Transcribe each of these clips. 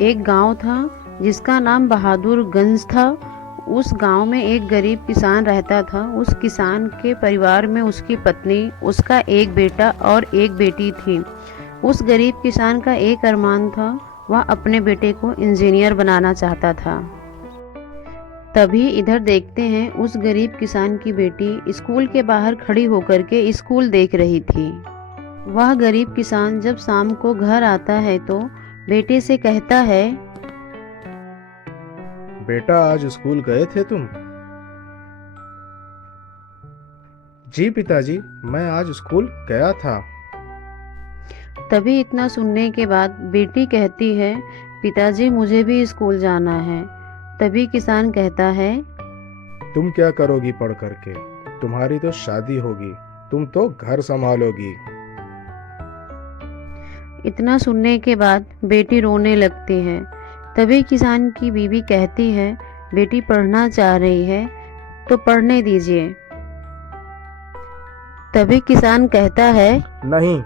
एक गांव था जिसका नाम बहादुरगंज था। उस गांव में एक गरीब किसान रहता था। उस किसान के परिवार में उसकी पत्नी, उसका एक बेटा और एक बेटी थी। उस गरीब किसान का एक अरमान था, वह अपने बेटे को इंजीनियर बनाना चाहता था। तभी इधर देखते हैं, उस गरीब किसान की बेटी स्कूल के बाहर खड़ी होकर के स्कूल देख रही थी। वह गरीब किसान जब शाम को घर आता है तो बेटे से कहता है, बेटा आज स्कूल गए थे तुम? जी पिताजी, मैं आज स्कूल गया था। तभी इतना सुनने के बाद बेटी कहती है, पिताजी मुझे भी स्कूल जाना है। तभी किसान कहता है, तुम क्या करोगी पढ़ करके? तुम्हारी तो शादी होगी, तुम तो घर संभालोगी। इतना सुनने के बाद बेटी रोने लगती है। तभी किसान की बीवी कहती है, बेटी पढ़ना चाह रही है तो पढ़ने दीजिए। तभी किसान कहता है, नहीं।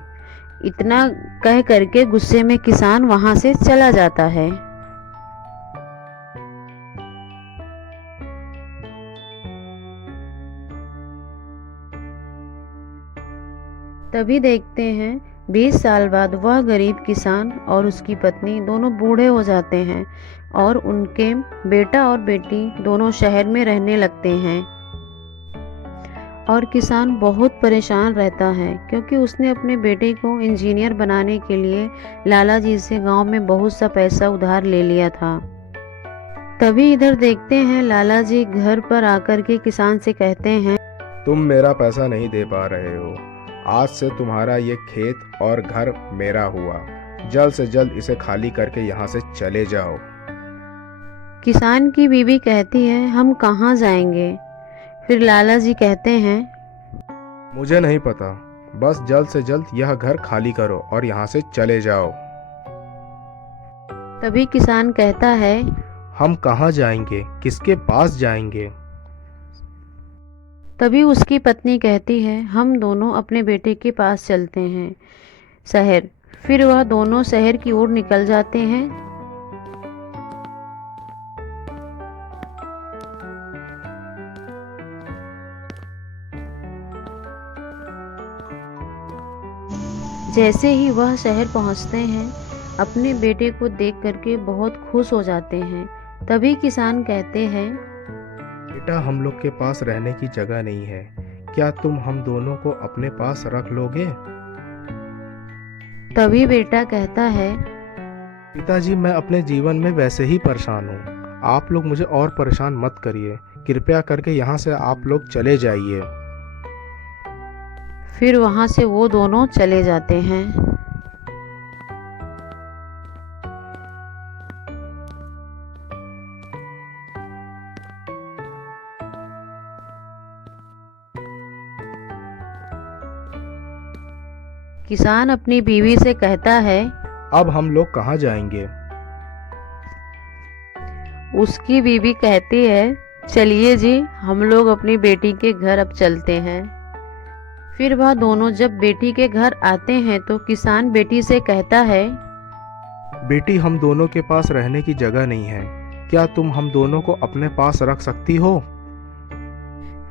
इतना कह करके गुस्से में किसान वहां से चला जाता है। तभी देखते हैं 20 साल बाद वह गरीब किसान और उसकी पत्नी दोनों बूढ़े हो जाते हैं और उनके बेटा और बेटी दोनों शहर में रहने लगते हैं। और किसान बहुत परेशान रहता है क्योंकि उसने अपने बेटे को इंजीनियर बनाने के लिए लाला जी से गांव में बहुत सा पैसा उधार ले लिया था। तभी इधर देखते हैं, लाला जी घर पर आकर के किसान से कहते हैं, तुम मेरा पैसा नहीं दे पा रहे हो। आज से तुम्हारा ये खेत और घर मेरा हुआ। जल्द से जल्द इसे खाली करके यहाँ से चले जाओ। किसान की बीवी कहती है, हम कहाँ जाएंगे? फिर लाला जी कहते हैं, मुझे नहीं पता, बस जल्द से जल्द यह घर खाली करो और यहाँ से चले जाओ। तभी किसान कहता है, हम कहाँ जाएंगे, किसके पास जाएंगे? तभी उसकी पत्नी कहती है, हम दोनों अपने बेटे के पास चलते हैं शहर। फिर वह दोनों शहर की ओर निकल जाते हैं। जैसे ही वह शहर पहुंचते हैं, अपने बेटे को देख करके बहुत खुश हो जाते हैं। तभी किसान कहते हैं, बेटा, हम लोग के पास रहने की जगह नहीं है, क्या तुम हम दोनों को अपने पास रख लोगे? तभी बेटा कहता है, पिताजी, मैं अपने जीवन में वैसे ही परेशान हूँ, आप लोग मुझे और परेशान मत करिए। कृपया करके यहाँ से आप लोग चले जाइए। फिर वहां से वो दोनों चले जाते हैं। किसान अपनी बीवी से कहता है, अब हम लोग कहाँ जाएंगे? उसकी बीवी कहती है, चलिए जी, हम लोग अपनी बेटी के घर अब चलते हैं। फिर वह दोनों जब बेटी के घर आते हैं तो किसान बेटी से कहता है, बेटी, हम दोनों के पास रहने की जगह नहीं है, क्या तुम हम दोनों को अपने पास रख सकती हो?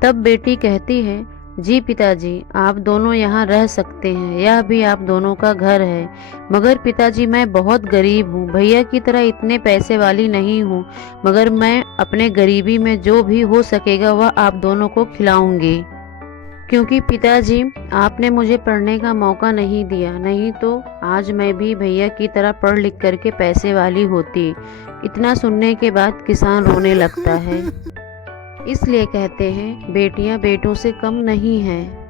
तब बेटी कहती है, जी पिताजी, आप दोनों यहाँ रह सकते हैं, यह भी आप दोनों का घर है। मगर पिताजी, मैं बहुत गरीब हूँ, भैया की तरह इतने पैसे वाली नहीं हूँ, मगर मैं अपने गरीबी में जो भी हो सकेगा वह आप दोनों को खिलाऊंगी। क्योंकि पिताजी, आपने मुझे पढ़ने का मौका नहीं दिया, नहीं तो आज मैं भी भैया की तरह पढ़ लिख करके पैसे वाली होती। इतना सुनने के बाद किसान रोने लगता है। इसलिए कहते हैं, बेटियां बेटों से कम नहीं हैं।